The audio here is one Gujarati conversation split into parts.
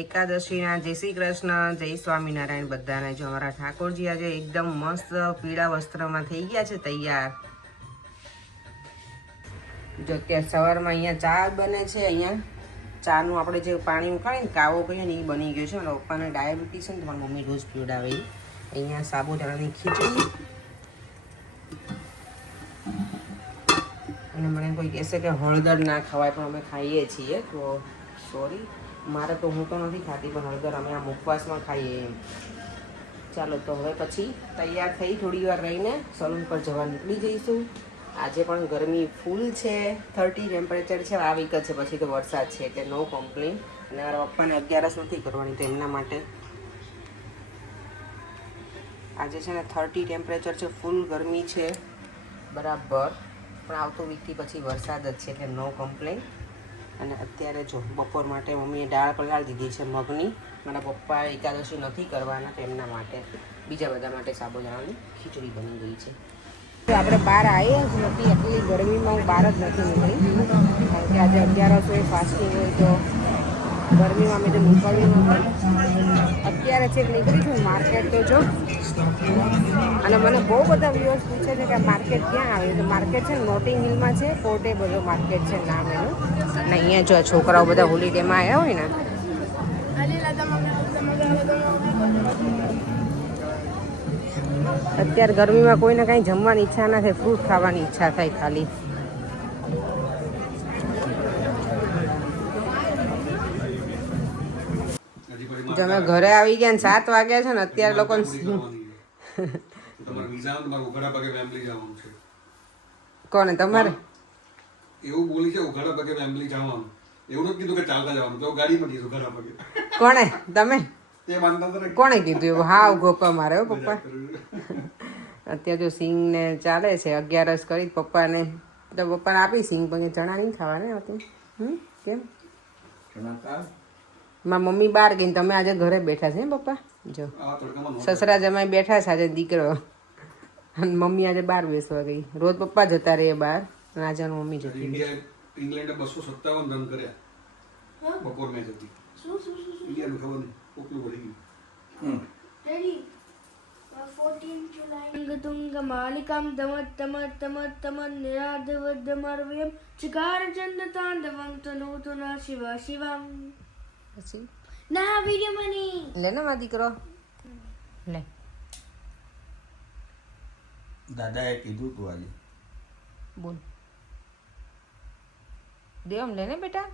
એકાદશીના જય શ્રી કૃષ્ણ, જય સ્વામિનારાયણ બધાને. જો અમારા ઠાકોરજી આજે એકદમ મસ્ત પીળા વસ્ત્રમાં થઈ ગયા છે તૈયાર. જો અત્યારે સવારમાં અહીંયા ચા બને છે. અહીંયા ચાનું આપણે જે પાણી ઉકાળીને કાવો કહીએ ને એ બની ગયો છે. મારા પપ્પાને ડાયાબિટીસ છે ને તો મારી મમ્મી રોજ પીવડાવે. અહીંયા સાબુદાણાની ખીચડી અને મને કોઈ કહેશે કે હળદર ના ખવાય પણ અમે ખાઈએ છીએ. તો સોરી, મારે તો હું તો નથી ખાતી પણ હળદર અમે આ મુખવાસમાં ખાઈએ એમ. ચાલો તો હવે પછી તૈયાર થઈ થોડી વાર રહીને સલૂન પર જવા નીકળી જઈશું. આજે પણ ગરમી ફૂલ છે, 30 ટેમ્પરેચર છે. આ વીક છે, પછી તો વરસાદ છે એટલે નો કમ્પ્લેન. અને મારા પપ્પાને 11 નથી કરવાની તો એમના માટે આજે છે ને 30 ટેમ્પરેચર છે, ફૂલ ગરમી છે બરાબર. પણ આવતો વીકથી પછી વરસાદ જ છે એટલે નો કમ્પ્લેન. અને અત્યારે જો બપોર માટે મમ્મીએ દાળ પલાળી દીધી છે મગની. મારા પપ્પા એકાદશી નથી કરવાના તો એમના માટે, બીજા બધા માટે સાબુદાણાની ખીચડી બની ગઈ છે. આપણે બહાર આવીએ જ નથી, એટલી ગરમીમાં હું બહાર જ નથી નીકળી, કારણ કે આજે 11 હોય, ફાસ્ટિંગ હોય તો ગરમીમાં મેં તો નીકળ્યું. અત્યારે છેક નીકળી છું માર્કેટ તો જો. અને મને બહુ બધા વ્યુઅર્સ પૂછે છે કે માર્કેટ ક્યાં આવે તો માર્કેટ છે નોટિંગ હિલમાં છે, પોર્ટેબલ માર્કેટ છે નામ એનું. અને અહીંયા જો છોકરાઓ બધા હોલિડેમાં આવ્યા હોય ને અત્યારે ગરમીમાં કોઈને કાંઈ જમવાની ઈચ્છા ના થાય, ફ્રૂટ ખાવાની ઈચ્છા થાય ખાલી. તમે ઘરે આવી ગયા ને 7 વાગ્યા છે ને અત્યારે લોકો કોને તમારે એવું બોલી છે ઉઘાડા પગે ફેમિલી જવાનું, એવું નથી કીધું કે ચાલતા જવાનું, તો ગાડીમાં જઈશું ઉઘાડા પગે. કોણે તમે તે માનતા હતા કોણે કીધું એવું? હા ગોપા મારે હો પપ્પા. અત્યારે જો સિંગ ને ચાલે છે, 11 કરી પપ્પાને તો પપ્પાને આપી સિંગ, પણ ચણા નહીં ખાવાને હતી. કેમ મારા મમ્મી બહાર ગઈ, તમે આજે ઘરે બેઠા છે પપ્પા. જો સસરા જમાઈ બેઠા છે આજે દીકરો, અને મમ્મી આજે બહાર બેસવા ગઈ. રોજ પપ્પા જતા રહે બહાર, અને આજે મમ્મી જતી. ઇંગ્લેન્ડે 257 રન કર્યા બપોર મેચ હતી. ઇન્ડિયાનું ખબર નહીં કોકલું પડી ગયું. मालिकां दमत्तमत्तमत्तमन्निराधवद्दमर्व्यं चिकारचन्द्रताण्डवं तनोतुना शिवा शिवं. પછી ના વિડિયોમાં નહીં લે ને મારા દીકરો લે. દાદાએ કીધું તું આજે બોલ દેવમ લે ને બેટા.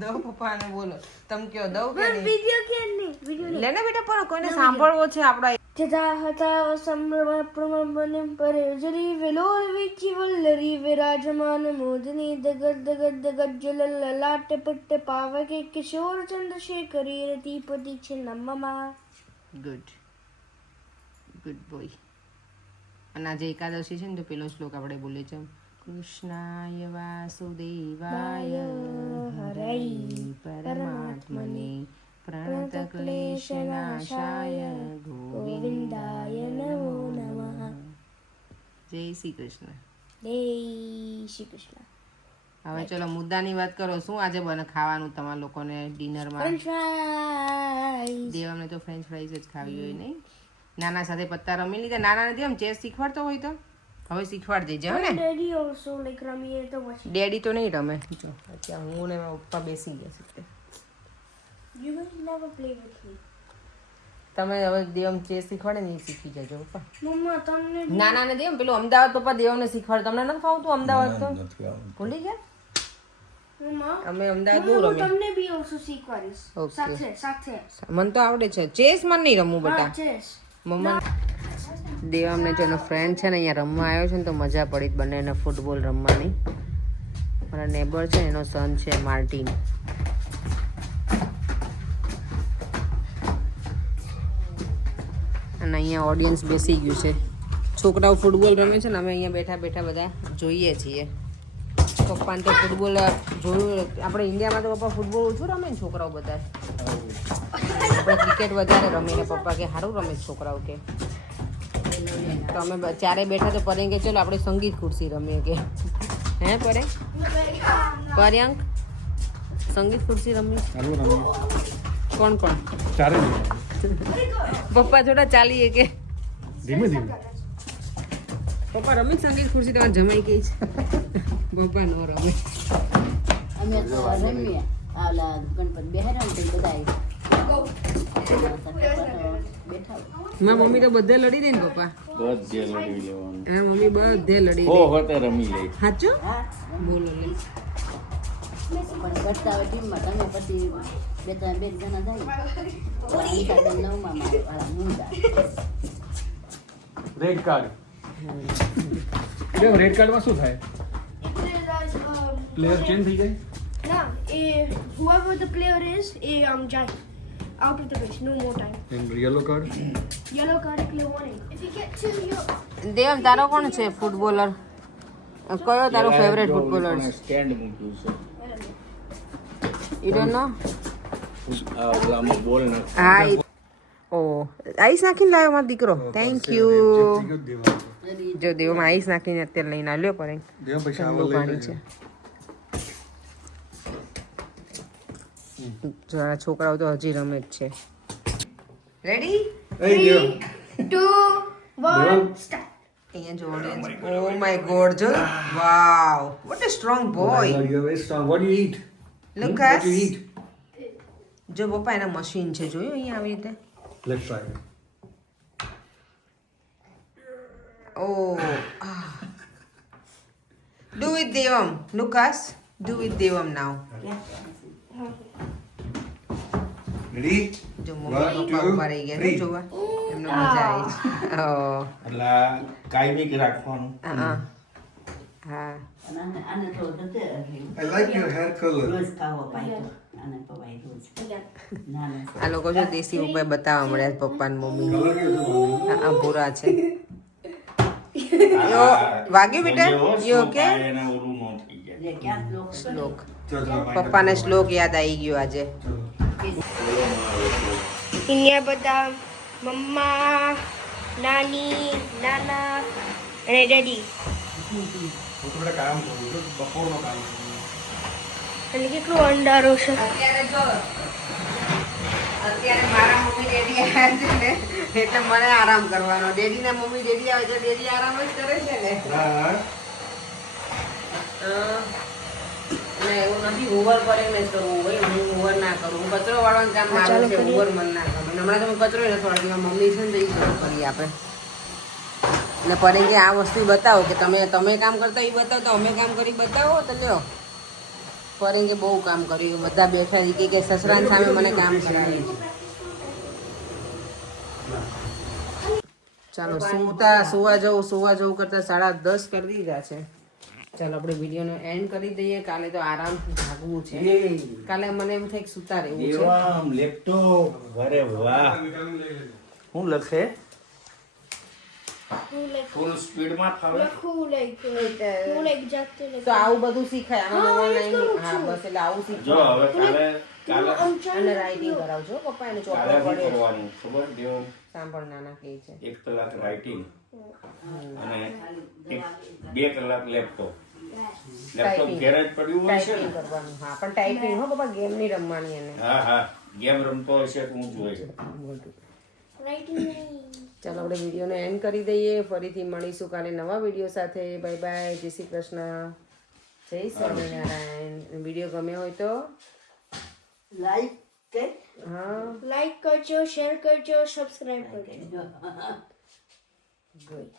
દવ પપ્પાને બોલો, તમે કયો દવ કે નહીં? વિડિયો કે નહીં વિડિયો લે ને બેટા, પણ કોઈને સાંભળવો છે આપડા. જતા હતા સંભ્રમ પ્રમબને પરે જરી વેલોલ વિચી વલ્લરી વિરાજમાન મોદની દગદ દગદ દગદ જલલાટ પટ્ટ પાવકે કિશોર ચંદ્રશેખરી રતિપતિ છે નમમા. Good good boy. અને આજે એકાદશી છે ને તો પેલો શ્લોક આપણે બોલે છે, કૃષ્ણાય વાસુદેવાય હરૈ પરમાત્મને પ્રણતક્લેશનાશાય ગોવિંદાય નમો નમઃ. જય શ્રી કૃષ્ણ. જય શ્રી કૃષ્ણ. હવે ચલો મુદ્દાની વાત કરો. શું આજે બને ખાવાનું તમારા લોકોને ડિનરમાં? French fries. દેવામને તો ફ્રેન્ચ ફ્રાઈઝ જ ખાવી હોય નહીં? નાના સાથે પત્તા રમી લીધા. નાનાને દેમ ચેસ શીખવાડતો હોય તો હવે શીખવાડ દેજે હો ને. ડેડી ઓલસો લાઈક રમીએ તો પછી ડેડી તો નહીં રમે. જો અત્યારે હું ને મારા પપ્પા બેસી ગયા છે. You will never play with me. તમે હવે દેવમ ચેસ શીખવાડે ને એ શીખી જજો પપ્પા. મમ્મા તમને નાના ને દેવમ પેલું અમદાવાદ પપ્પા દેવને શીખવાડે. તમને નથી ફાવતું અમદાવાદ? તો નથી આવતું. ભૂલી ગયા? મમ્મા અમે અમદાવાદ બહુ હું રમે. તમને બી ઓલસો શીખવાડીશ. Okay. સાથે સાથે મને તો આવડે છે ચેસ. મને નહીં રમવું હા બેટા. ચેસ. મમ્મા દેવમને જેનો ફ્રેન્ડ છે ને અહીંયા રમવા આવ્યો છે ને તો મજા પડી બંનેને ફૂટબોલ રમવાની. મારા નેબર છે એનો સન છે માર્ટિન. અને અહીંયા ઓડિયન્સ બેસી ગયું છે. છોકરાઓ ફૂટબોલ રમે છે ને અમે અહીંયા બેઠા બેઠા બધા જોઈએ છીએ. પપ્પાને તો ફૂટબોલ જોયું. આપણે ઇન્ડિયામાં તો પપ્પા ફૂટબોલ ઓછું રમે ને છોકરાઓ બધા. આપણે ક્રિકેટ વધારે રમીને પપ્પા કે સારું રમે છોકરાઓ કે તો અમે ચારે બેઠા તો પરેંગે ચલો આપણે સંગીત ખુરશી રમીએ કે હે પરે પર્યંક સંગીત ખુરશી રમીએ ચાલુ રમીએ કોણ કોણ ચારે પપ્પા થોડા ચાલીએ કે ધીમે ધીમે પપ્પા રમી સંગીત ખુરશી તમારે જમાઈ ગઈ છે પપ્પા નો રમે અમે તો રમીએ આલા ગણપત બેહાડ્યા ને તો બધા બેઠા મારા મમ્મી તો બધે લડી દે ને પપ્પા બધે લડી લેવાનું હા મમ્મી બધે લડી હો દે હોતે રમી લે સાચું હા બોલો લે પણ કરતા હોય ટીમમાં તમે પછી બે જણા જાય નવમાં હું જાય રેડ કાર્ડ રેડ કાર્ડમાં શું થાય પ્લેયર ચેન્જ થઈ જાય Now, whoever the player is, Jai, out of the race, no more time. And yellow card Yellow card, clear warning. If you get to your દેવ તારો કોણ છે ફૂટબોલર કયો તારો ફેવરેટ ફૂટબોલર છે સ્ટેન્ડ મૂક્યું છે યુ ડોન્ટ નો ઓલામાં બોલ નથી હા ઓ આઈસ નાખીને લાવ્યો મારો દીકરો થેન્ક યુ જો દેવમાં આઈસ નાખીને અત્યારે લઈને આવ્યો પર દેવ પૈસા ઠંડુ પાણી છે જો આ છોકરાઓ તો હજી રમે જ છે રેડી two, one, start. અહીંયા જો ઓડિયન્સ ઓ માય ગોડ જો wow what a strong boy What do you eat? Lucas What do you eat? જો પપ્પા એના મશીન છે જોયું અહીંયા આવી રીતે Let's try it. Oh do with Devam Lucas do with Devam now Ready? જો મમ્મી પપ્પા ઉભા રહી ગયા છે જોવા એમને મજા આવી છે ઓ એટલે કાયમિક રાખવાનું હા હા આને તો જતે I like your hair color. રોજ ખાવો પાય આને પવાય રોજ ના ના આ લોકો જો દેશી ઉપાય બતાવવા મળ્યા છે પપ્પા ને મમ્મી Color કેવું છે? હા ભૂરા છે યો વાગ્યું બેટા યો ઓકે એને ઓલું ન થઈ જાય જે ક્યાં લોક શ્લોક ચલો, પપ્પાને શ્લોક યાદ આવી ગયો આજે ચલો. અહીંયા બધા મમ્મા નાની નાના અને ડેડી હું તો બધા કામ કરું છું બપોરનો કામ કરું અને કેટલો અંધારો છે અત્યારે જો અત્યારે મારા મમ્મી ડેડી આવ્યા છે ને એટલે મને આરામ કરવાનો ડેડી ના મમ્મી ડેડી આવે છે ડેડી આરામ જ કરે છે ને હા ને એવું નથી ઓવર કરીને જ કરવું ભાઈ હું ઓવર ના કરું હું કચરો વાળવાનું કામ મારું છે ઓવર મન ના કરું અને હમણાં તો હું કચરો નથી વાળતી મારી મમ્મી છે ને તો એ કચરો કરી આપે ને પડે કે આ વસ્તુ બતાવો કે તમે કામ કરતા એ બતાવો તો અમે કામ કરી બતાવો તો લ્યો પડે કે બહુ કામ કર્યું બધા બેઠા છે કે સસરાની સામે મને કામ કરાવે છે ચાલો સુવા જવું કરતા 10:30 કરી દીધા છે ચાલો આપણે વિડીયોનો એન્ડ કરી દઈએ કાલે તો આરામથી જાગવું છે કાલે મને એમ થાય કે સુતા રહેવું છે દેવામ લેપટોપ અરે વાહ હું લખે ફૂલ સ્પીડમાં ફાવે લખું like જાતે તો આવું બધું શીખાય આમાં ઓનલાઈન હા બસ એટલે આવું જો શીખવા હવે કાલે અને રાઇટિંગ કરાવજો પપ્પા એને કાલે ચોપડો શું પડે કરવાનું ખબર દેવામ સાંભળ નાના કહે છે 1 કલાક રાઇટિંગ અને 2 કલાક લેપટોપ ઘેર જ પડ્યું હોય છે ટાઈપિંગ કરવાનું હા પણ ટાઈપિંગ હો પપ્પા ગેમ નહીં રમવાની એને હા ગેમ રમતો હશે તો હું જોઈ ચાલો આપણે વિડીયોને એન્ડ કરી દઈએ ફરીથી મળીશું કાલે નવા વિડીયો સાથે બાય બાય જય શ્રી કૃષ્ણ જય સ્વામિનારાયણ વિડીયો ગમ્યો હોય તો લાઈક કે હા લાઈક કરજો શેર કરજો સબસ્ક્રાઇબ કરજો જો good